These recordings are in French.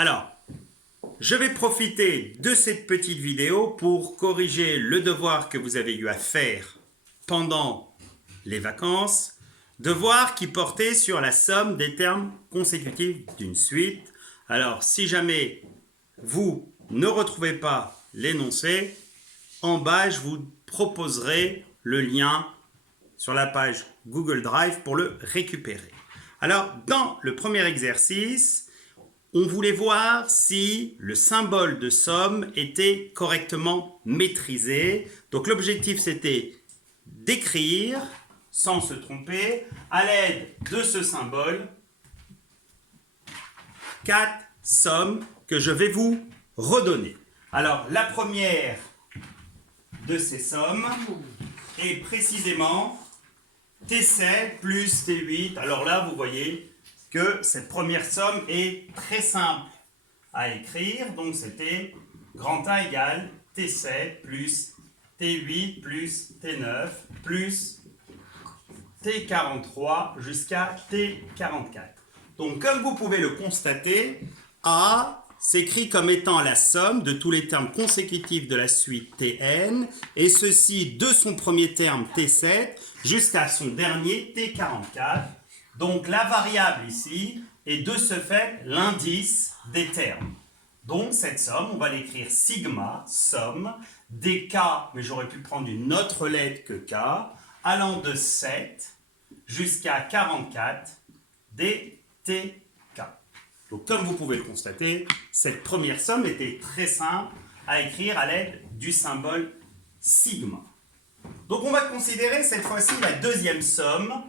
Alors, je vais profiter de cette petite vidéo pour corriger le devoir que vous avez eu à faire pendant les vacances, devoir qui portait sur la somme des termes consécutifs d'une suite. Alors, si jamais vous ne retrouvez pas l'énoncé, en bas, je vous proposerai le lien sur la page Google Drive pour le récupérer. Alors, dans le premier exercice, on voulait voir si le symbole de somme était correctement maîtrisé. Donc l'objectif, c'était d'écrire, sans se tromper, à l'aide de ce symbole, 4 sommes que je vais vous redonner. Alors, la première de ces sommes est précisément T7 plus T8. Alors là, vous voyez que cette première somme est très simple à écrire. Donc, c'était grand A égale T7 plus T8 plus T9 plus T43 jusqu'à T44. Donc, comme vous pouvez le constater, A s'écrit comme étant la somme de tous les termes consécutifs de la suite Tn, et ceci de son premier terme T7 jusqu'à son dernier T44. Donc la variable ici est de ce fait l'indice des termes. Donc cette somme, on va l'écrire sigma, somme, des k, mais j'aurais pu prendre une autre lettre que k, allant de 7 jusqu'à 44 des tk. Donc comme vous pouvez le constater, cette première somme était très simple à écrire à l'aide du symbole sigma. Donc on va considérer cette fois-ci la deuxième somme,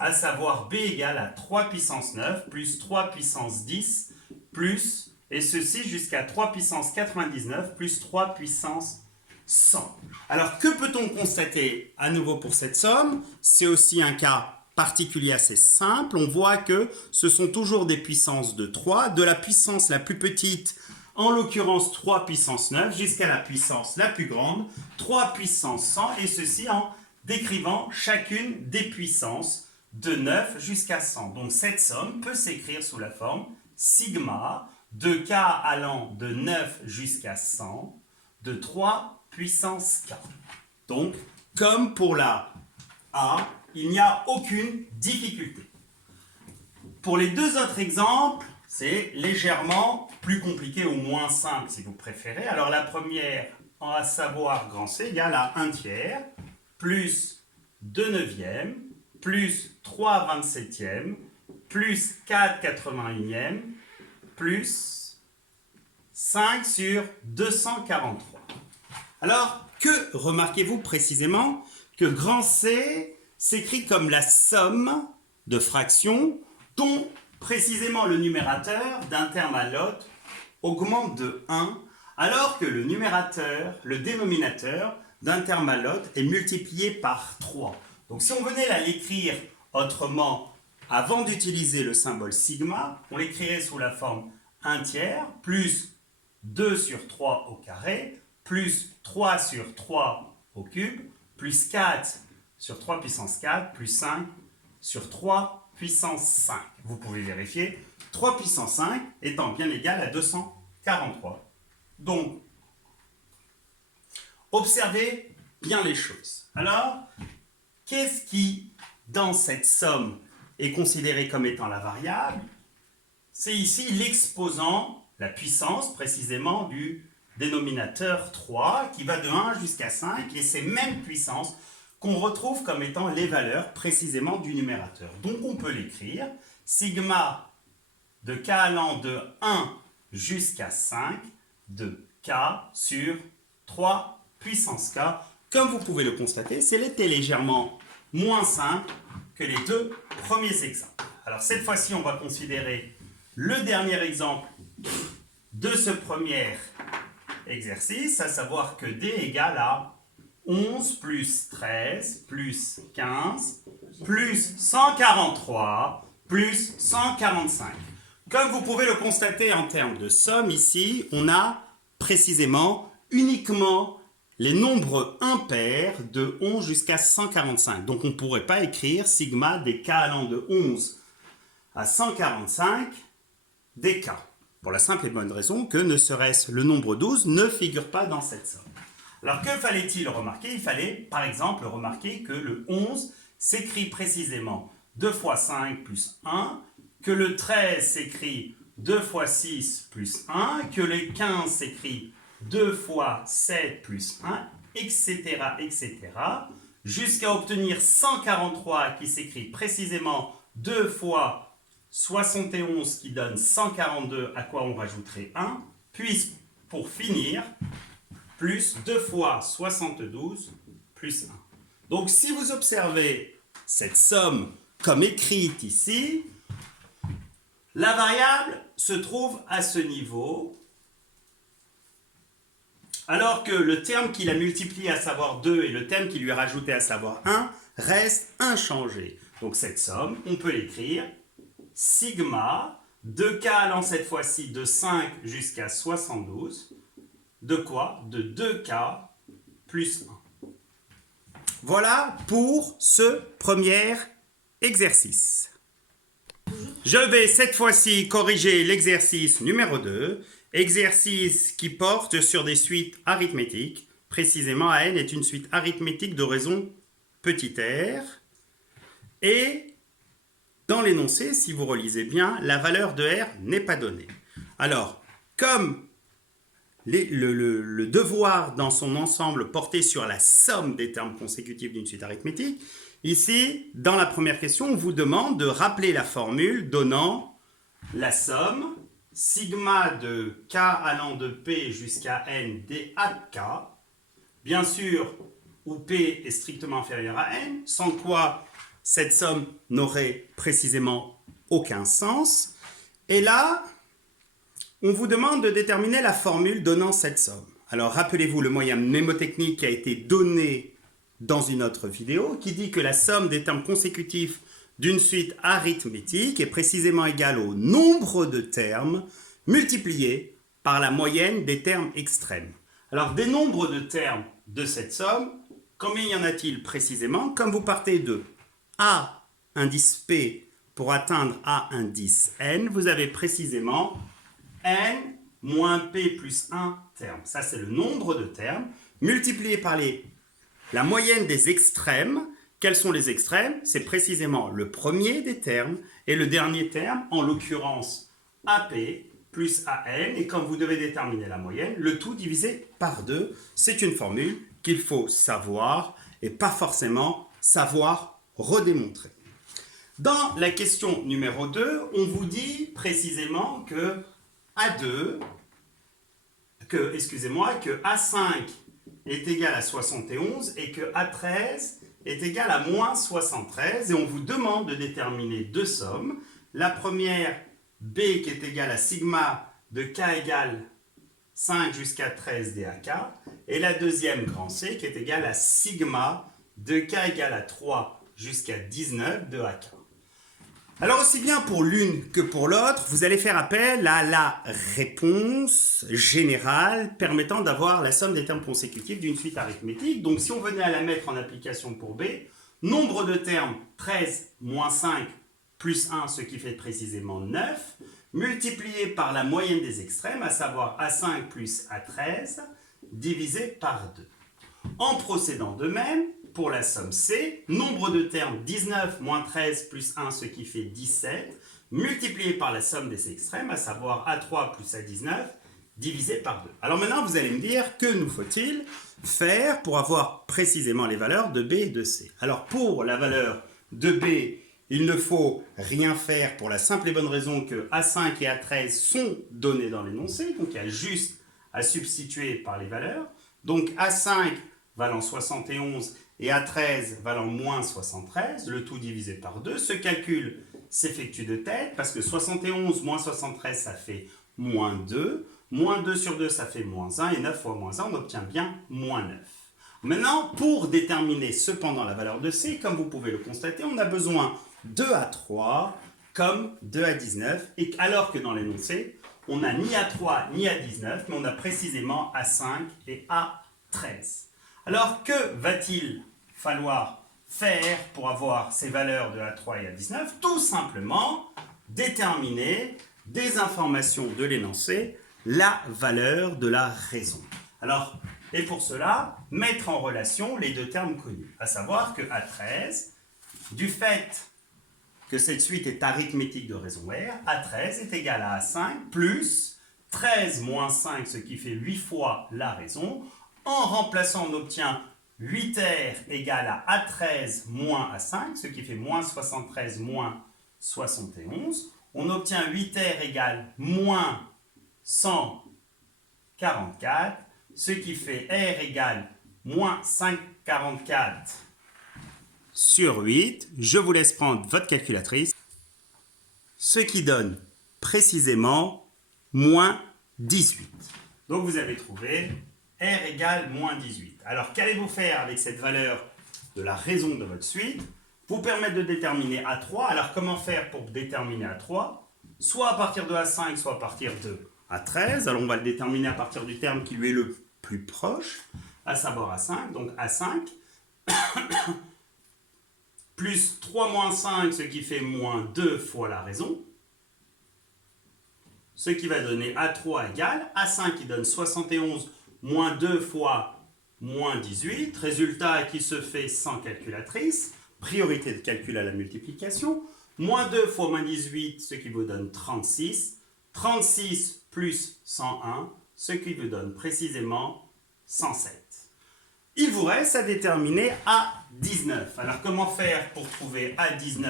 à savoir b égale à 3 puissance 9 plus 3 puissance 10 plus, et ceci jusqu'à 3 puissance 99 plus 3 puissance 100. Alors que peut-on constater à nouveau pour cette somme? C'est aussi un cas particulier assez simple. On voit que ce sont toujours des puissances de 3, de la puissance la plus petite, en l'occurrence 3 puissance 9, jusqu'à la puissance la plus grande, 3 puissance 100, et ceci en décrivant chacune des puissances de 9 jusqu'à 100. Donc cette somme peut s'écrire sous la forme sigma de k allant de 9 jusqu'à 100 de 3 puissance k. Donc, comme pour la A, il n'y a aucune difficulté. Pour les deux autres exemples, c'est légèrement plus compliqué ou moins simple si vous préférez. Alors la première, à savoir grand C égale à 1 tiers plus 2 neuvièmes plus 3 27e, plus 4 81e, plus 5 sur 243. Alors, que remarquez-vous précisément? Que grand C s'écrit comme la somme de fractions dont précisément le numérateur d'un terme à l'autre augmente de 1, alors que le numérateur, le dénominateur d'un terme à l'autre est multiplié par 3. Donc si on venait à l'écrire autrement, avant d'utiliser le symbole sigma, on l'écrirait sous la forme 1 tiers plus 2 sur 3 au carré, plus 3 sur 3 au cube, plus 4 sur 3 puissance 4, plus 5 sur 3 puissance 5. Vous pouvez vérifier, 3 puissance 5 étant bien égal à 243. Donc, observez bien les choses. Alors, qu'est-ce qui, dans cette somme, est considéré comme étant la variable? C'est ici l'exposant, la puissance précisément du dénominateur 3, qui va de 1 jusqu'à 5, et ces mêmes puissances qu'on retrouve comme étant les valeurs précisément du numérateur. Donc on peut l'écrire, sigma de k allant de 1 jusqu'à 5 de k sur 3 puissance k. Comme vous pouvez le constater, c'était légèrement moins simple que les deux premiers exemples. Alors cette fois-ci, on va considérer le dernier exemple de ce premier exercice, à savoir que d égale à 11 plus 13 plus 15 plus 143 plus 145. Comme vous pouvez le constater en termes de somme, ici, on a précisément uniquement les nombres impairs de 11 jusqu'à 145. Donc on ne pourrait pas écrire sigma des k allant de 11 à 145 des k. Pour la simple et bonne raison que ne serait-ce le nombre 12 ne figure pas dans cette somme. Alors que fallait-il remarquer? Il fallait par exemple remarquer que le 11 s'écrit précisément 2 fois 5 plus 1, que le 13 s'écrit 2 fois 6 plus 1, que le 15 s'écrit 2 fois 7 plus 1, etc., etc., jusqu'à obtenir 143 qui s'écrit précisément 2 fois 71 qui donne 142, à quoi on rajouterait 1, puis pour finir, plus 2 fois 72 plus 1. Donc si vous observez cette somme comme écrite ici, la variable se trouve à ce niveau, alors que le terme qu'il a multiplié, à savoir 2, et le terme qu'il lui a rajouté, à savoir 1, restent inchangés. Donc cette somme, on peut l'écrire sigma, 2k allant cette fois-ci de 5 jusqu'à 72, de quoi? De 2k plus 1. Voilà pour ce premier exercice. Je vais cette fois-ci corriger l'exercice numéro 2, exercice qui porte sur des suites arithmétiques. Précisément, AN est une suite arithmétique de raison petit r. Et dans l'énoncé, si vous relisez bien, la valeur de R n'est pas donnée. Alors, comme le devoir dans son ensemble portait sur la somme des termes consécutifs d'une suite arithmétique, ici, dans la première question, on vous demande de rappeler la formule donnant la somme sigma de k allant de p jusqu'à n dA de k, bien sûr, où p est strictement inférieur à n, sans quoi cette somme n'aurait précisément aucun sens. Et là, on vous demande de déterminer la formule donnant cette somme. Alors, rappelez-vous le moyen mnémotechnique qui a été donné dans une autre vidéo, qui dit que la somme des termes consécutifs d'une suite arithmétique est précisément égale au nombre de termes multiplié par la moyenne des termes extrêmes. Alors, des nombres de termes de cette somme, combien y en a-t-il précisément? Comme vous partez de A indice P pour atteindre A indice N, vous avez précisément N moins P plus 1 termes. Ça, c'est le nombre de termes multiplié par la moyenne des extrêmes. Quels sont les extrêmes? C'est précisément le premier des termes et le dernier terme, en l'occurrence AP plus AN. Et comme vous devez déterminer la moyenne, le tout divisé par 2, c'est une formule qu'il faut savoir et pas forcément savoir redémontrer. Dans la question numéro 2, on vous dit précisément que que A5 est égal à 71 et que A13 est égal à moins 73. Et on vous demande de déterminer deux sommes. La première, B, qui est égale à sigma de K égale 5 jusqu'à 13 DAK. Et la deuxième, grand C, qui est égale à sigma de K égale à 3 jusqu'à 19 DAK. Alors aussi bien pour l'une que pour l'autre, vous allez faire appel à la réponse générale permettant d'avoir la somme des termes consécutifs d'une suite arithmétique. Donc si on venait à la mettre en application pour B, nombre de termes 13 moins 5 plus 1, ce qui fait précisément 9, multiplié par la moyenne des extrêmes, à savoir A5 plus A13, divisé par 2. En procédant de même, pour la somme C, nombre de termes 19 moins 13 plus 1, ce qui fait 17, multiplié par la somme des extrêmes, à savoir A3 plus A19, divisé par 2. Alors maintenant, vous allez me dire, que nous faut-il faire pour avoir précisément les valeurs de B et de C? Alors pour la valeur de B, il ne faut rien faire pour la simple et bonne raison que A5 et A13 sont donnés dans l'énoncé, donc il y a juste à substituer par les valeurs. Donc A5 valant 71 et A13 valant moins 73, le tout divisé par 2. Ce calcul s'effectue de tête parce que 71 moins 73, ça fait moins 2. Moins 2 sur 2, ça fait moins 1. Et 9 fois moins 1, on obtient bien moins 9. Maintenant, pour déterminer cependant la valeur de C, comme vous pouvez le constater, on a besoin de A3 comme de A19. Et alors que dans l'énoncé, on n'a ni A3 ni A19, mais on a précisément A5 et A13. Alors, que va-t-il falloir faire pour avoir ces valeurs de A3 et A19? Tout simplement déterminer des informations de l'énoncé, la valeur de la raison. Alors, et pour cela, mettre en relation les deux termes connus, à savoir que A13, du fait que cette suite est arithmétique de raison R, A13 est égal à A5 plus 13 moins 5, ce qui fait 8 fois la raison. En remplaçant, on obtient 8R égale à A13 moins A5, ce qui fait moins 73 moins 71. On obtient 8R égale moins 144, ce qui fait R égale moins 544 sur 8. Je vous laisse prendre votre calculatrice, ce qui donne précisément moins 18. Donc vous avez trouvé R égale moins 18. Alors qu'allez-vous faire avec cette valeur de la raison de votre suite? Vous permettre de déterminer A3. Alors comment faire pour déterminer A3? Soit à partir de A5, soit à partir de A13. Alors on va le déterminer à partir du terme qui lui est le plus proche, à savoir A5. Donc A5 plus 3 moins 5, ce qui fait moins 2 fois la raison. Ce qui va donner A3 égale A5 qui donne 71 moins 2 fois moins 18. Résultat qui se fait sans calculatrice. Priorité de calcul à la multiplication. Moins 2 fois moins 18, ce qui vous donne 36. 36 plus 101, ce qui vous donne précisément 107. Il vous reste à déterminer A19. Alors comment faire pour trouver A19?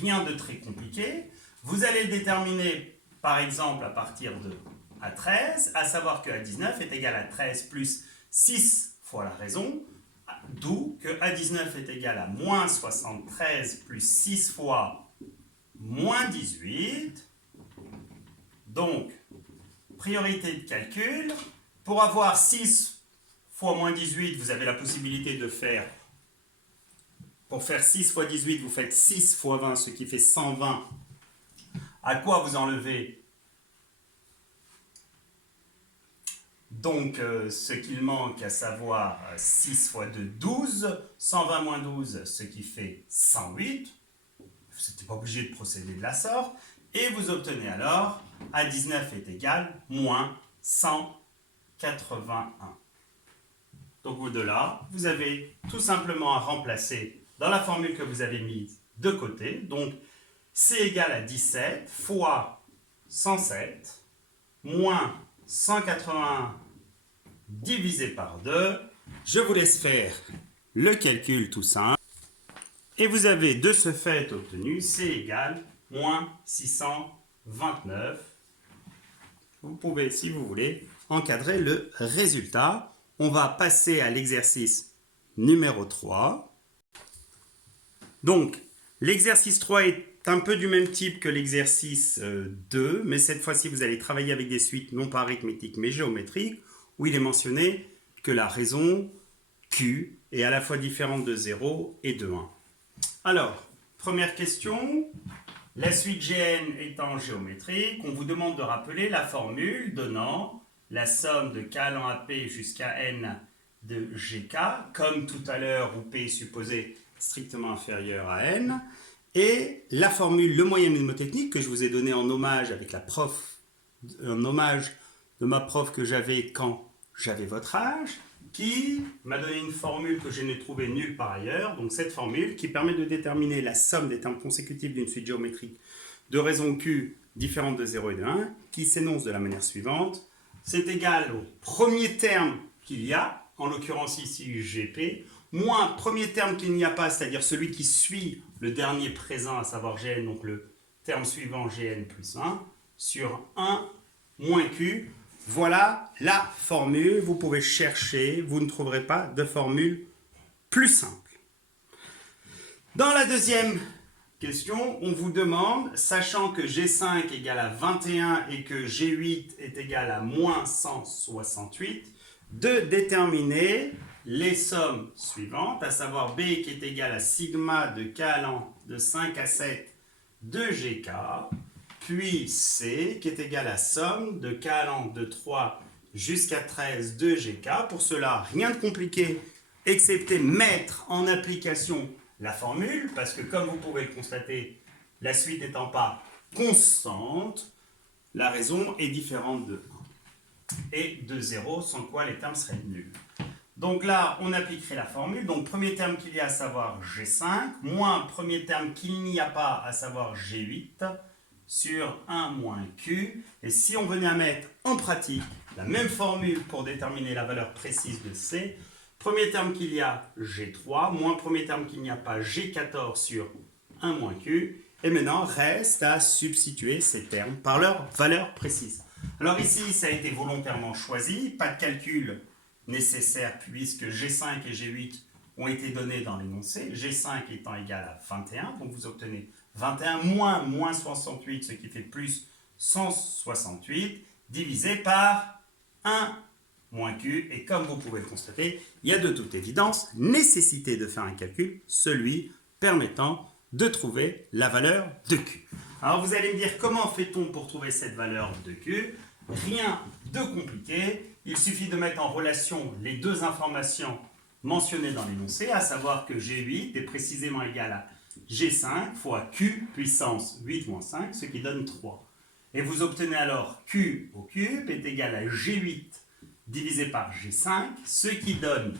Rien de très compliqué. Vous allez le déterminer par exemple à partir de A13, à savoir que A19 est égal à 13 plus 6 fois la raison, d'où que A19 est égal à moins 73 plus 6 fois moins 18. Donc, priorité de calcul, pour avoir 6 fois moins 18, vous avez la possibilité de faire, pour faire 6 fois 18, vous faites 6 fois 20, ce qui fait 120. À quoi vous enlevez donc ce qu'il manque, à savoir 6 fois 2, 12, 120 moins 12, ce qui fait 108. Vous n'êtes pas obligé de procéder de la sorte. Et vous obtenez alors A19 est égal moins 181. Donc au-delà, vous avez tout simplement à remplacer dans la formule que vous avez mise de côté. Donc C égale à 17 fois 107 moins 181 divisé par 2. Je vous laisse faire le calcul tout simple. Et vous avez de ce fait obtenu C égale moins 629. Vous pouvez, si vous voulez, encadrer le résultat. On va passer à l'exercice numéro 3. Donc, l'exercice 3 est un peu du même type que l'exercice 2, mais cette fois-ci, vous allez travailler avec des suites non pas arithmétiques, mais géométriques, où il est mentionné que la raison Q est à la fois différente de 0 et de 1. Alors, première question, la suite Gn étant géométrique, on vous demande de rappeler la formule donnant la somme de k allant à p jusqu'à n de gk, comme tout à l'heure où p est supposé strictement inférieur à n, et la formule, le moyen mnémotechnique que je vous ai donné en hommage avec la prof, en hommage de ma prof que j'avais quand j'avais votre âge, qui m'a donné une formule que je n'ai trouvée nulle par ailleurs, donc cette formule qui permet de déterminer la somme des termes consécutifs d'une suite géométrique de raison Q différente de 0 et de 1, qui s'énonce de la manière suivante. C'est égal au premier terme qu'il y a, en l'occurrence ici GP, moins premier terme qu'il n'y a pas, c'est-à-dire celui qui suit le dernier présent, à savoir Gn, donc le terme suivant Gn plus 1, sur 1 moins Q. Voilà la formule. Vous pouvez chercher, vous ne trouverez pas de formule plus simple. Dans la deuxième question, on vous demande, sachant que G5 égale à 21 et que G8 est égal à moins 168, de déterminer les sommes suivantes, à savoir B qui est égal à sigma de k allant de 5 à 7 de GK, puis C qui est égal à somme de k allant de 3 jusqu'à 13 de GK. Pour cela, rien de compliqué, excepté mettre en application la formule, parce que comme vous pouvez le constater, la suite n'étant pas constante, La raison est différente de 1 et de 0, sans quoi les termes seraient nuls. Donc là, on appliquerait la formule. Donc, premier terme qu'il y a, à savoir G5, moins premier terme qu'il n'y a pas, à savoir G8, sur 1 moins Q. Et si on venait à mettre en pratique la même formule pour déterminer la valeur précise de C, premier terme qu'il y a, G3, moins premier terme qu'il n'y a pas, G14 sur 1 moins Q. Et maintenant, reste à substituer ces termes par leur valeur précise. Alors ici, ça a été volontairement choisi, pas de calcul nécessaire puisque G5 et G8 ont été donnés dans l'énoncé, G5 étant égal à 21, donc vous obtenez 21 moins 68, ce qui fait plus 168, divisé par 1 moins Q, et comme vous pouvez le constater, il y a de toute évidence nécessité de faire un calcul, celui permettant de trouver la valeur de Q. Alors vous allez me dire, comment fait-on pour trouver cette valeur de Q? Rien de compliqué, il suffit de mettre en relation les deux informations mentionnées dans l'énoncé, à savoir que G8 est précisément égal à G5 fois Q puissance 8 moins 5, ce qui donne 3. Et vous obtenez alors Q au cube est égal à G8 divisé par G5, ce qui donne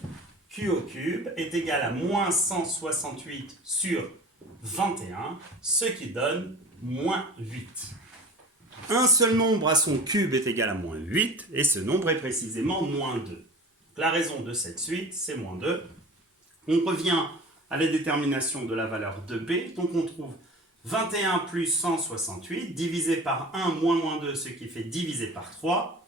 Q au cube est égal à moins 168 sur 21, ce qui donne moins 8. Un seul nombre à son cube est égal à moins 8, et ce nombre est précisément moins 2. La raison de cette suite, c'est moins 2. On revient à la détermination de la valeur de B, donc on trouve 21 plus 168 divisé par 1 moins 2, ce qui fait divisé par 3,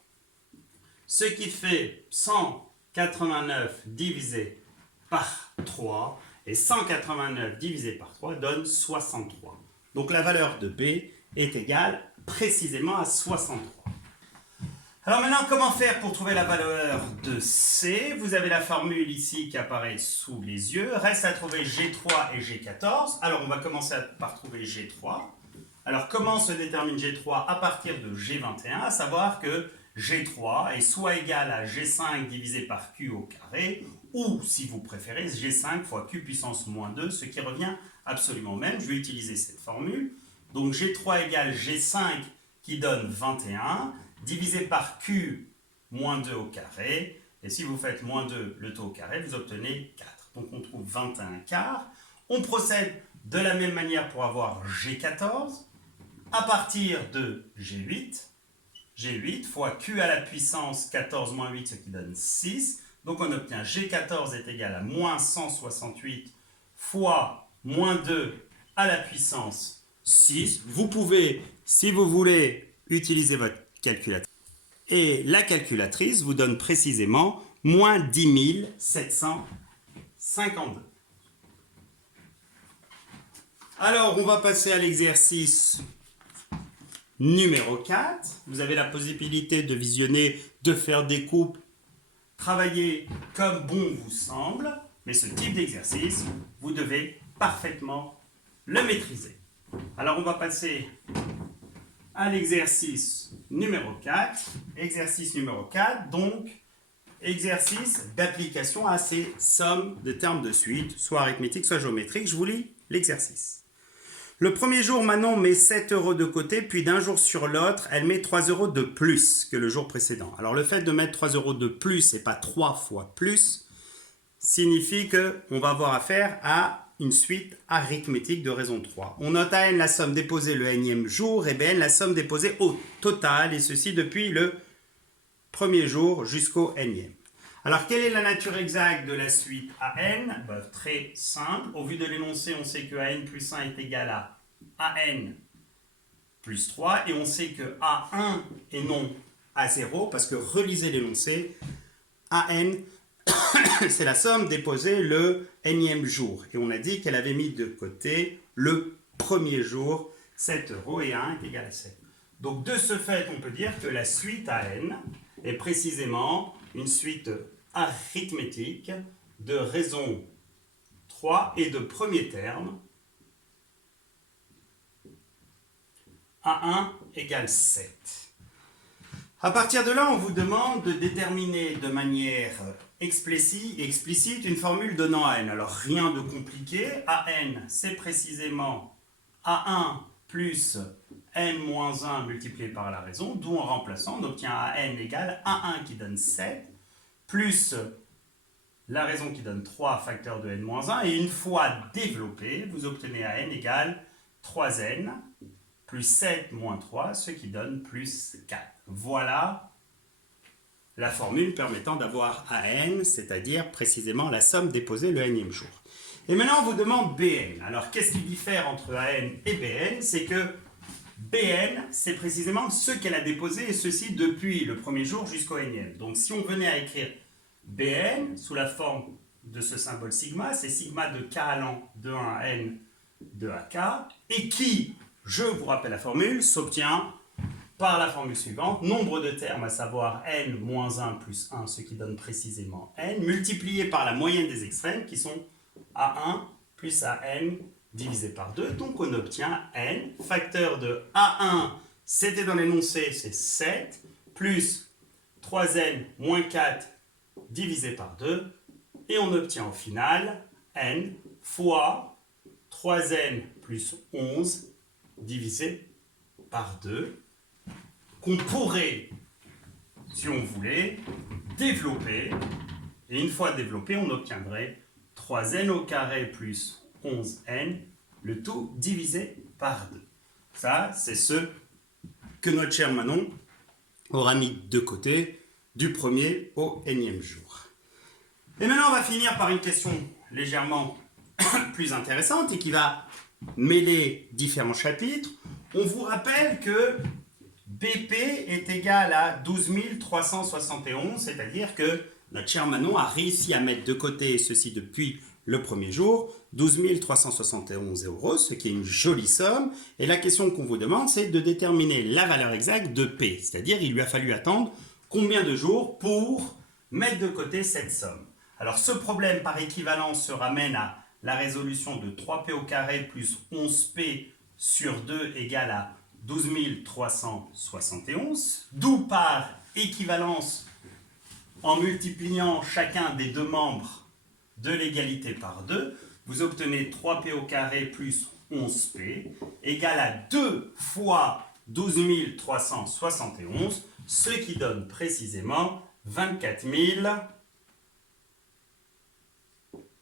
ce qui fait 189 divisé par 3, et 189 divisé par 3 donne 63. Donc la valeur de B est égale précisément à 63. Alors maintenant, comment faire pour trouver la valeur de C? Vous avez la formule ici qui apparaît sous les yeux. Reste à trouver G3 et G14. Alors on va commencer par trouver G3. Alors comment se détermine G3 à partir de G21? À savoir que G3 est soit égal à G5 divisé par Q au carré, ou si vous préférez, G5 fois Q puissance moins 2, ce qui revient absolument au même. Je vais utiliser cette formule. Donc G3 égale G5 qui donne 21, divisé par Q moins 2 au carré. Et si vous faites moins 2 le tout au carré, vous obtenez 4. Donc on trouve 21 quarts. On procède de la même manière pour avoir G14 à partir de G8. G8 fois Q à la puissance 14 moins 8, ce qui donne 6. Donc on obtient G14 est égal à moins 168 fois moins 2 à la puissance 6. Vous pouvez, si vous voulez, utiliser votre calculatrice. Et la calculatrice vous donne précisément moins 10 752. Alors, on va passer à l'exercice numéro 4. Vous avez la possibilité de visionner, de faire des coupes, travailler comme bon vous semble. Mais ce type d'exercice, vous devez parfaitement le maîtriser. Alors, on va passer à l'exercice numéro 4. Exercice numéro 4, donc, exercice d'application à ces sommes de termes de suite, soit arithmétiques, soit géométriques. Je vous lis l'exercice. Le premier jour, Manon met 7 € de côté, puis d'un jour sur l'autre, elle met 3 € de plus que le jour précédent. Alors, le fait de mettre 3 € de plus et pas 3 fois plus signifie qu'on va avoir affaire à une suite arithmétique de raison 3. On note à n la somme déposée le nème jour et bn la somme déposée au total, et ceci depuis le premier jour jusqu'au nème. Alors, quelle est la nature exacte de la suite AN? Très simple. Au vu de l'énoncé, on sait que AN plus 1 est égal à AN plus 3, et on sait que A1 est non A0, parce que relisez l'énoncé, AN c'est la somme déposée le nème jour. Et on a dit qu'elle avait mis de côté le premier jour 7 € et A1 est égal à 7. Donc de ce fait, on peut dire que la suite AN est précisément une suite arithmétique de raison 3 et de premier terme. A1 égale 7. À partir de là, on vous demande de déterminer de manière explicite une formule donnant AN. Alors rien de compliqué. AN, c'est précisément A1 plus n-1 multiplié par la raison, d'où en remplaçant, on obtient an égale a1 qui donne 7, plus la raison qui donne 3 facteurs de n-1, et une fois développé, vous obtenez an égale 3n plus 7 moins 3, ce qui donne plus 4. Voilà la formule permettant d'avoir an, c'est-à-dire précisément la somme déposée le nème jour. Et maintenant, on vous demande Bn. Alors, qu'est-ce qui diffère entre an et Bn? C'est que Bn, c'est précisément ce qu'elle a déposé, et ceci depuis le premier jour jusqu'au nème. Donc, si on venait à écrire Bn sous la forme de ce symbole sigma, c'est sigma de k allant de 1 à n de ak, et qui, je vous rappelle la formule, s'obtient par la formule suivante, nombre de termes, à savoir n moins 1 plus 1, ce qui donne précisément n, multiplié par la moyenne des extrêmes, qui sont a1 plus an divisé par 2. Donc on obtient n, facteur de a1, c'était dans l'énoncé, c'est 7, plus 3n moins 4 divisé par 2, et on obtient au final n fois 3n plus 11 divisé par 2, qu'on pourrait, si on voulait, développer, et une fois développé, on obtiendrait 3n au carré plus 11n, le tout divisé par 2. Ça, c'est ce que notre cher Manon aura mis de côté du premier au nème jour. Et maintenant, on va finir par une question légèrement plus intéressante et qui va mêler différents chapitres. On vous rappelle que BP est égal à 12 371, c'est-à-dire que notre cher Manon a réussi à mettre de côté, ceci depuis le premier jour, 12 371 euros, ce qui est une jolie somme. Et la question qu'on vous demande, c'est de déterminer la valeur exacte de P, c'est-à-dire il lui a fallu attendre combien de jours pour mettre de côté cette somme. Alors ce problème par équivalence se ramène à la résolution de 3P au carré plus 11P sur 2 égale à 12 371, d'où par équivalence, en multipliant chacun des deux membres de l'égalité par 2, vous obtenez 3P au carré plus 11P égale à 2 fois 12 371, ce qui donne précisément 24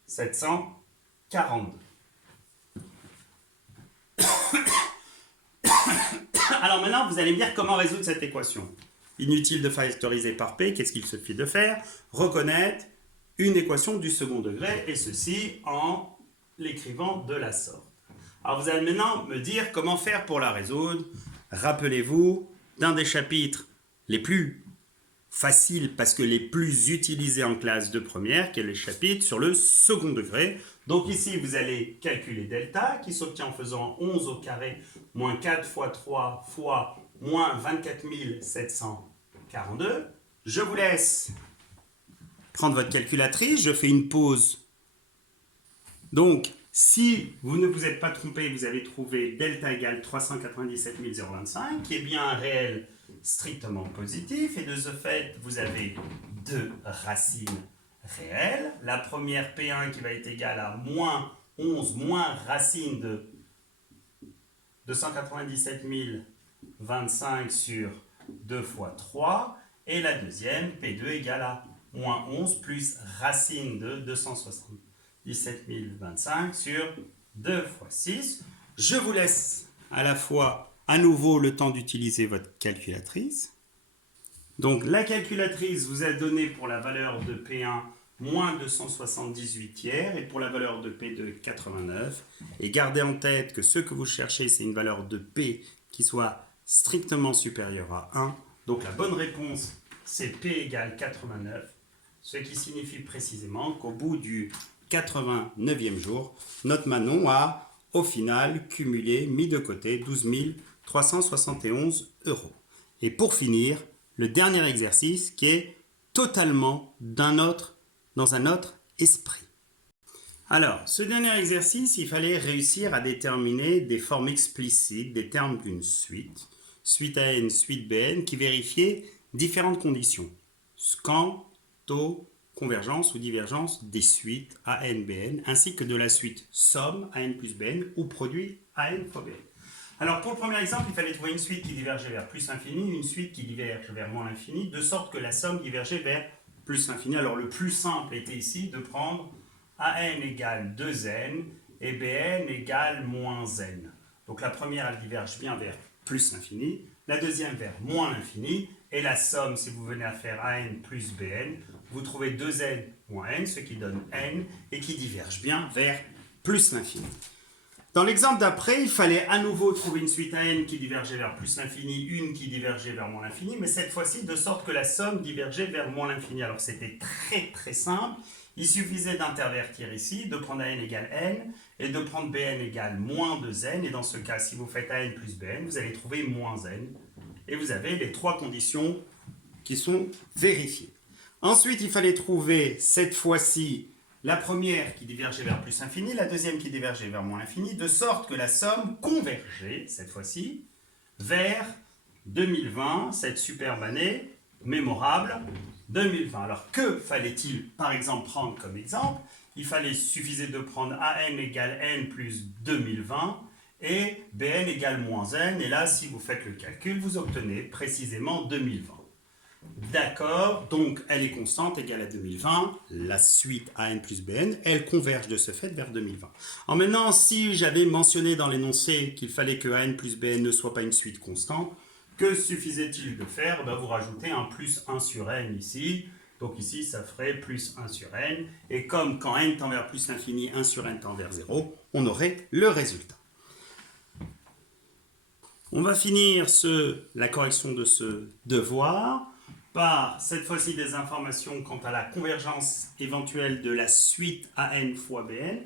742. Alors maintenant, vous allez me dire comment résoudre cette équation. Inutile de factoriser par P, qu'est-ce qu'il suffit de faire? Reconnaître une équation du second degré, et ceci en l'écrivant de la sorte. Alors vous allez maintenant me dire comment faire pour la résoudre. Rappelez-vous d'un des chapitres les plus faciles, parce que les plus utilisés en classe de première, qui est le chapitre sur le second degré. Donc ici, vous allez calculer delta, qui s'obtient en faisant 11 au carré moins 4 fois 3 fois moins 24 742. Je vous laisse prendre votre calculatrice, je fais une pause. Donc, si vous ne vous êtes pas trompé, vous avez trouvé delta égale 397 025, qui est bien un réel strictement positif, et de ce fait, vous avez deux racines réelles. La première P1 qui va être égale à moins 11 moins racine de 297 025 sur 2 fois 3, et la deuxième P2 égale à moins 11 plus racine de 277 025 sur 2 fois 6. Je vous laisse à la fois à nouveau le temps d'utiliser votre calculatrice. Donc la calculatrice vous a donné pour la valeur de P1 moins 278 tiers et pour la valeur de P2 89. Et gardez en tête que ce que vous cherchez, c'est une valeur de P qui soit strictement supérieure à 1. Donc la bonne réponse, c'est P égale 89, ce qui signifie précisément qu'au bout du 89e jour, notre Manon a au final cumulé, mis de côté 12 371 euros. Et pour finir, le dernier exercice qui est totalement dans un autre esprit. Alors, ce dernier exercice, il fallait réussir à déterminer des formes explicites des termes d'une suite, suite AN, suite BN, qui vérifiaient différentes conditions. Scan, taux, convergence ou divergence des suites AN, BN, ainsi que de la suite somme AN plus BN ou produit AN fois BN. Alors pour le premier exemple, il fallait trouver une suite qui divergeait vers plus infini, une suite qui diverge vers moins l'infini, de sorte que la somme divergeait vers plus l'infini. Alors le plus simple était ici de prendre AN égale 2n et BN égale moins n. Donc la première, elle diverge bien vers plus l'infini, la deuxième vers moins l'infini, et la somme, si vous venez à faire AN plus BN, vous trouvez 2n moins n, ce qui donne n, et qui diverge bien vers plus l'infini. Dans l'exemple d'après, il fallait à nouveau trouver une suite AN qui divergeait vers plus l'infini, une qui divergeait vers moins l'infini, mais cette fois-ci de sorte que la somme divergeait vers moins l'infini. Alors c'était très très simple. Il suffisait d'intervertir ici, de prendre AN égale n, et de prendre BN égale moins 2n, et dans ce cas, si vous faites AN plus BN, vous allez trouver moins n, et vous avez les trois conditions qui sont vérifiées. Ensuite, il fallait trouver cette fois-ci la première qui divergeait vers plus infini, la deuxième qui divergeait vers moins l'infini, de sorte que la somme convergeait, cette fois-ci, vers 2020, cette superbe année mémorable 2020. Alors que fallait-il par exemple prendre comme exemple? Il suffisait de prendre AN égale n plus 2020 et BN égale moins n, et là si vous faites le calcul, vous obtenez précisément 2020. D'accord, donc elle est constante, égale à 2020, la suite AN plus BN, elle converge de ce fait vers 2020. Alors maintenant, si j'avais mentionné dans l'énoncé qu'il fallait que AN plus BN ne soit pas une suite constante, que suffisait-il de faire? Vous rajoutez un plus 1 sur n ici, donc ici ça ferait plus 1 sur n, et comme quand n tend vers plus l'infini, 1 sur n tend vers 0, on aurait le résultat. On va finir la correction de ce devoir par cette fois-ci des informations quant à la convergence éventuelle de la suite AN fois BN.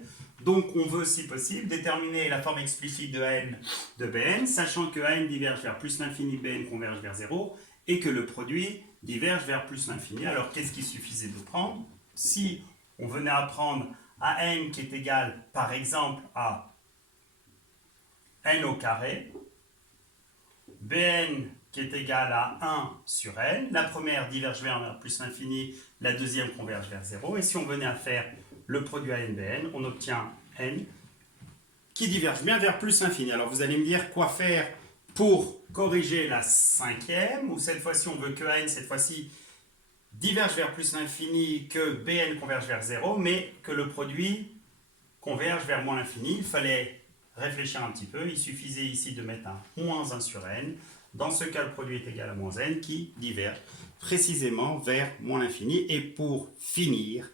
Donc on veut, si possible, déterminer la forme explicite de AN de BN, sachant que AN diverge vers plus l'infini, BN converge vers 0, et que le produit diverge vers plus l'infini. Alors qu'est-ce qu'il suffisait de prendre? Si on venait à prendre AN qui est égal, par exemple, à n au carré, Bn qui est égal à 1 sur n, la première diverge vers plus l'infini, la deuxième converge vers 0, et si on venait à faire le produit AN-Bn, on obtient n qui diverge bien vers plus l'infini. Alors vous allez me dire quoi faire pour corriger la cinquième, ou cette fois-ci on veut que AN, cette fois-ci, diverge vers plus l'infini, que Bn converge vers 0, mais que le produit converge vers moins l'infini. Il fallait réfléchir un petit peu, il suffisait ici de mettre un moins 1 sur n. Dans ce cas, le produit est égal à moins n qui diverge précisément vers moins l'infini. Et pour finir,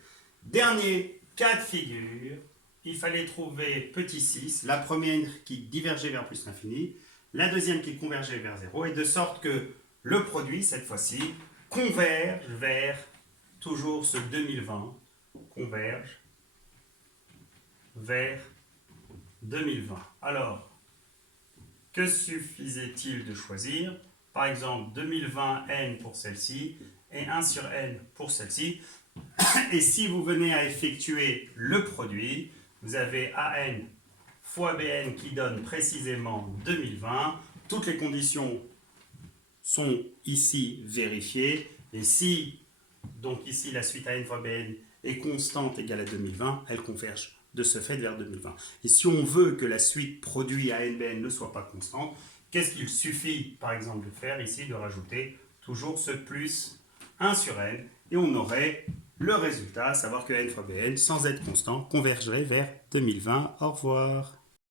dernier cas de figure, il fallait trouver petit 6, la première qui divergeait vers plus l'infini, la deuxième qui convergeait vers 0, et de sorte que le produit, cette fois-ci, converge vers toujours ce 2020, converge vers 2020. Alors, que suffisait-il de choisir? Par exemple, 2020 n pour celle-ci et 1 sur n pour celle-ci. Et si vous venez à effectuer le produit, vous avez AN fois BN qui donne précisément 2020. Toutes les conditions sont ici vérifiées. Et si, donc ici, la suite AN fois BN est constante égale à 2020, elle converge de ce fait vers 2020. Et si on veut que la suite produit AN-BN ne soit pas constante, qu'est-ce qu'il suffit, par exemple, de faire ici? De rajouter toujours ce plus 1 sur n, et on aurait le résultat, à savoir que n fois bn, sans être constant, convergerait vers 2020. Au revoir.